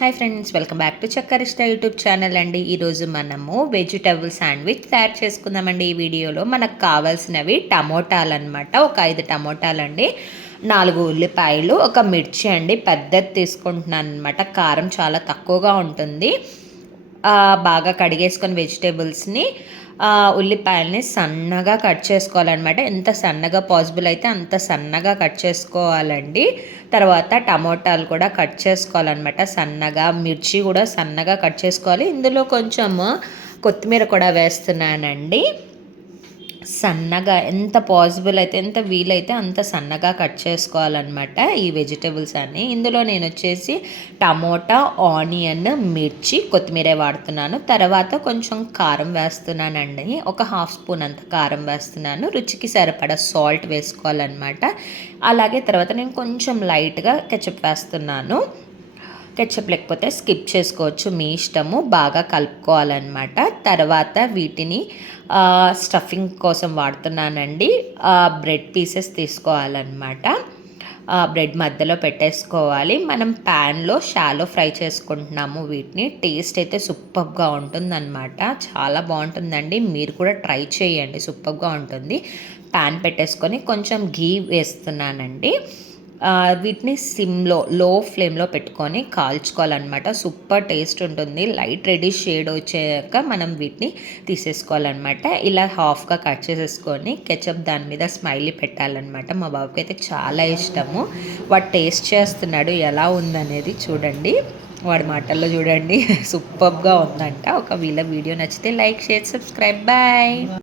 Hi friends, welcome back to చక్కరిష్ట YouTube channel అండి. ఈరోజు మనము వెజిటబుల్ శాండ్విచ్ తయారు చేసుకుందామండి. ఈ వీడియోలో మనకు కావాల్సినవి టమోటాలు అనమాట. ఒక 5 టమోటాలు అండి, 4 ఉల్లిపాయలు, ఒక మిర్చి అండి. పెద్దది తీసుకుంటున్నాను అనమాట. కారం చాలా తక్కువగా ఉంటుంది. బాగా కడిగేసుకొని వెజిటేబుల్స్ని, ఉల్లిపాయల్ని సన్నగా కట్ చేసుకోవాలన్నమాట. ఎంత సన్నగా పాసిబుల్ అయితే అంత సన్నగా కట్ చేసుకోవాలండి. తర్వాత టమోటాలు కూడా కట్ చేసుకోవాలన్నమాట సన్నగా. మిర్చి కూడా సన్నగా కట్ చేసుకోవాలి. ఇందులో కొంచెం కొత్తిమీర కూడా వేస్తున్నానండి. సన్నగా ఎంత పాసిబుల్ అయితే, ఎంత వీలైతే అంత సన్నగా కట్ చేసుకోవాలన్నమాట ఈ వెజిటేబుల్స్ అన్నీ. ఇందులో నేను వచ్చేసి టమోటా, ఆనియన్, మిర్చి, కొత్తిమీర వాడుతున్నాను. తర్వాత కొంచెం కారం వేస్తున్నానండి. ఒక 1/2 స్పూన్ అంత కారం వేస్తున్నాను. రుచికి సరిపడా సాల్ట్ వేసుకోవాలన్నమాట. అలాగే తర్వాత నేను కొంచెం లైట్గా కెచప్ వేస్తున్నాను. కెచప్ లేకపోతే స్కిప్ చేసుకోవచ్చు, మీ ఇష్టము. బాగా కలుపుకోవాలన్నమాట. తర్వాత వీటిని స్టఫింగ్ కోసం వాడుతున్నానండి. బ్రెడ్ పీసెస్ తీసుకోవాలన్నమాట. బ్రెడ్ మధ్యలో పెట్టేసుకోవాలి. మనం ప్యాన్లో షాలో ఫ్రై చేసుకుంటున్నాము వీటిని. టేస్ట్ అయితే సూపర్గా ఉంటుందన్నమాట. చాలా బాగుంటుందండి. మీరు కూడా ట్రై చేయండి, సూపర్గా ఉంటుంది. ప్యాన్ పెట్టేసుకొని కొంచెం ఘీ వేస్తున్నానండి. వీటిని లో ఫ్లేమ్లో పెట్టుకొని కాల్చుకోవాలన్నమాట. సూపర్ టేస్ట్ ఉంటుంది. లైట్ రెడ్డిష్ షేడ్ వచ్చాక మనం వీటిని తీసేసుకోవాలన్నమాట. ఇలా హాఫ్గా కట్ చేసేసుకొని కెచప్ దాని మీద స్మైలీ పెట్టాలన్నమాట. మా బాబుకి అయితే చాలా ఇష్టము. వాడు టేస్ట్ చేస్తున్నాడు, ఎలా ఉందనేది చూడండి. వాడి మాటల్లో చూడండి. సూపర్గా ఉందంట. ఒకవేళ వీడియో నచ్చితే లైక్, షేర్, సబ్స్క్రైబ్. బాయ్.